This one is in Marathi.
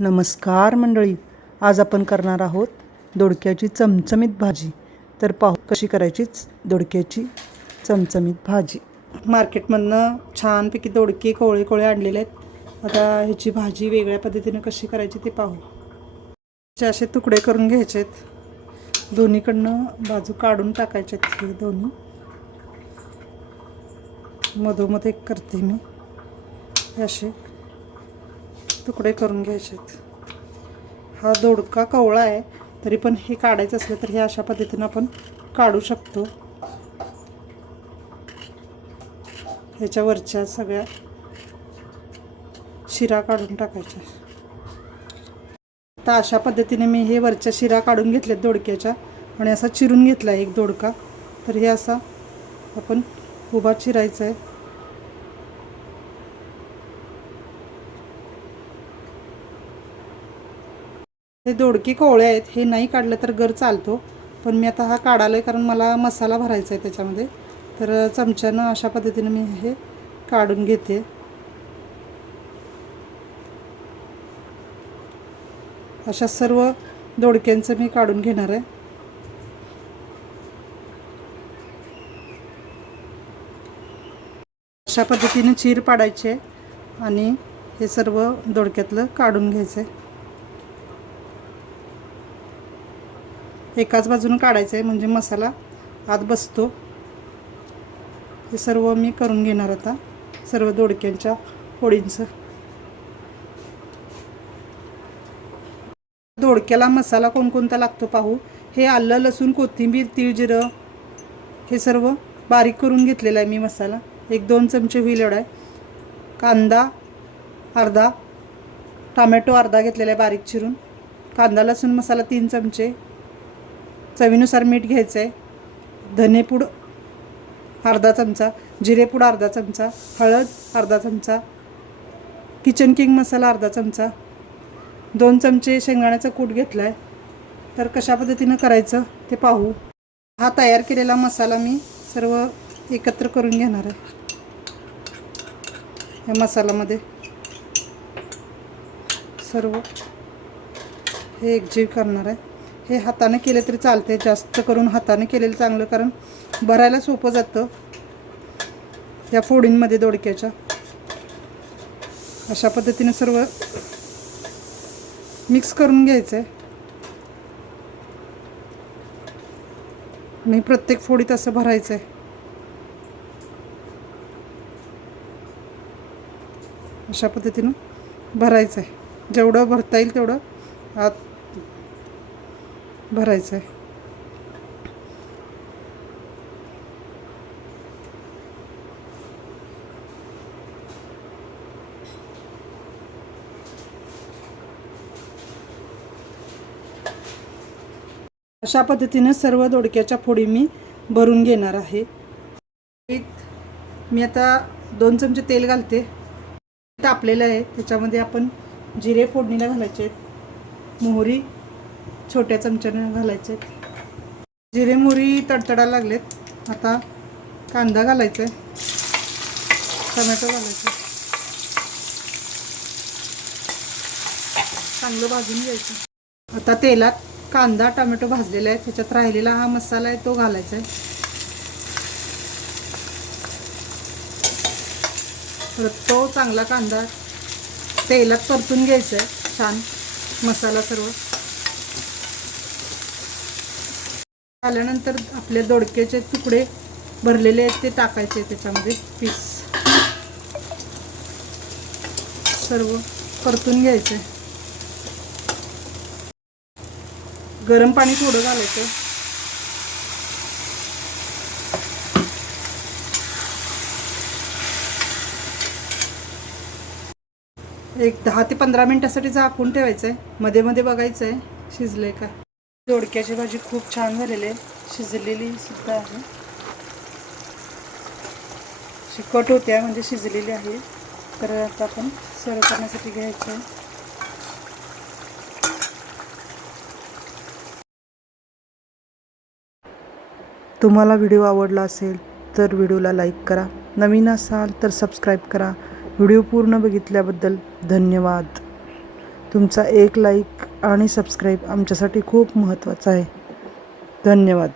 नमस्कार मंडळी. आज आपण करणार आहोत दोडक्याची चमचमीत भाजी. तर पाहू कशी करायची दोडक्याची चमचमीत भाजी. मार्केटमधनं छानपैकी दोडके कोवळे कोवळे आणलेले आहेत. आता ह्याची भाजी वेगळ्या पद्धतीनं कशी करायची ते पाहू. ह्याचे असे तुकडे करून घ्यायचे आहेत दोन्हीकडनं बाजू काढून टाकायचे आहेत हे दोन्ही. मधोमध एक करते मी. असे. तुकडे करून घ्यायचे आहेत हा दोडका कवळा आहे तरी पण हे काढायचं असलं तर हे अशा पद्धतीनं आपण काढू शकतो. ह्याच्यावरच्या सगळ्या शिरा काढून टाकायच्या. आता अशा पद्धतीने मी हे वरच्या शिरा काढून घेतल्यात दोडक्याच्या आणि असा चिरून घेतला एक दोडका. तर हे असा आपण उभा चिरायचा आहे. हे दोडके कोवळे आहेत. हे नाही काढलं तर गर चालतो. पण मी आता हा काढाला आहे कारण मला मसाला भरायचा आहे त्याच्यामध्ये. तर चमच्यानं अशा पद्धतीने मी हे काढून घेते. अशा सर्व दोडक्यांचं मी काढून घेणार आहे. अशा पद्धतीने चीर पाडायचे आणि हे सर्व दोडक्यातलं काढून घ्यायचं आहे एकाच बाजूनं काढायचं आहे म्हणजे मसाला आत बसतो. हे सर्व मी करून घेणार आता सर्व दोडक्यांच्या पोळींचं. दोडक्याला मसाला कोणकोणता लागतो पाहू. हे आलं लसूण कोथिंबीर तीळ जिरं हे सर्व बारीक करून घेतलेला आहे मी मसाला. एक दोन चमचे होईल एवढा आहे. कांदा अर्धा टमॅटो अर्धा घेतलेला आहे बारीक चिरून. कांदा लसूण मसाला तीन चमचे. चवीनुसार मीठ घ्यायचं आहे धनेपूड अर्धा चमचा. जिरेपूड अर्धा चमचा. हळद अर्धा चमचा. किचन किंग मसाला अर्धा चमचा. दोन चमचे शेंगदाण्याचा कूट घेतला आहे तर कशा पद्धतीनं करायचं ते पाहू. हा तयार केलेला मसाला मी सर्व एकत्र करून घेणार आहे. या मसाल्यामध्ये सर्व हे एकजीव करणार आहे. हे हाताने केले तरी चालते जास्त करून हाताने केलेलं चांगलं कारण भरायला सोपं जातं या फोडींमध्ये दोडक्याच्या. अशा पद्धतीने सर्व मिक्स करून घ्यायचं आहे मी प्रत्येक फोडीत असं भरायचं आहे अशा पद्धतीनं भरायचं आहे जेवढं भरता येईल तेवढं आत भरायचं आहे. अशा पद्धतीने सर्व दोडक्याच्या फोडी मी भरून घेणार आहे. मी आता दोन चमचे तेल घालते. तापलेलं आहे. त्याच्यामध्ये आपण जिरे फोडणीला घालायचे आहेत. मोहरी छोट्या चमच्याने घालायचे. आहेत जिरे मोरी तडतडा लागलेत. आता कांदा घालायचा आहे. टमॅटो घालायचं चांगलं भाजून घ्यायचं आता तेलात कांदा टमॅटो भाजलेला आहे. त्याच्यात राहिलेला हा मसाला आहे तो घालायचा आहे. परत तो चांगला कांदा तेलात परतून घ्यायचा आहे. छान मसाला सर्व. आल्यानंतर आपले दोडक्याचे तुकडे भरलेले आहेत ते टाकायचे त्याच्यामध्ये पीस सर्व परतून घ्यायचे. गरम पाणी थोडं घालायचं. एक दहा ते पंधरा मिनिटासाठी झाकून ठेवायचं आहे मध्ये मध्ये बघायचं आहे शिजलंय का? दोडक्याची भाजी खूप छान झालेली आहे. शिजलेली सुद्धा आहे. शिकट होत्या म्हणजे शिजलेली आहे. तर आता आपण सर्व करण्यासाठी घ्यायचं आहे. तुम्हाला व्हिडिओ आवडला असेल तर व्हिडिओला लाईक करा. नवीन असाल तर सबस्क्राईब करा. व्हिडिओ पूर्ण बघितल्याबद्दल धन्यवाद. तुमचा एक लाईक आणि सबस्क्राईब आमच्यासाठी खूप महत्त्वाचं आहे. धन्यवाद.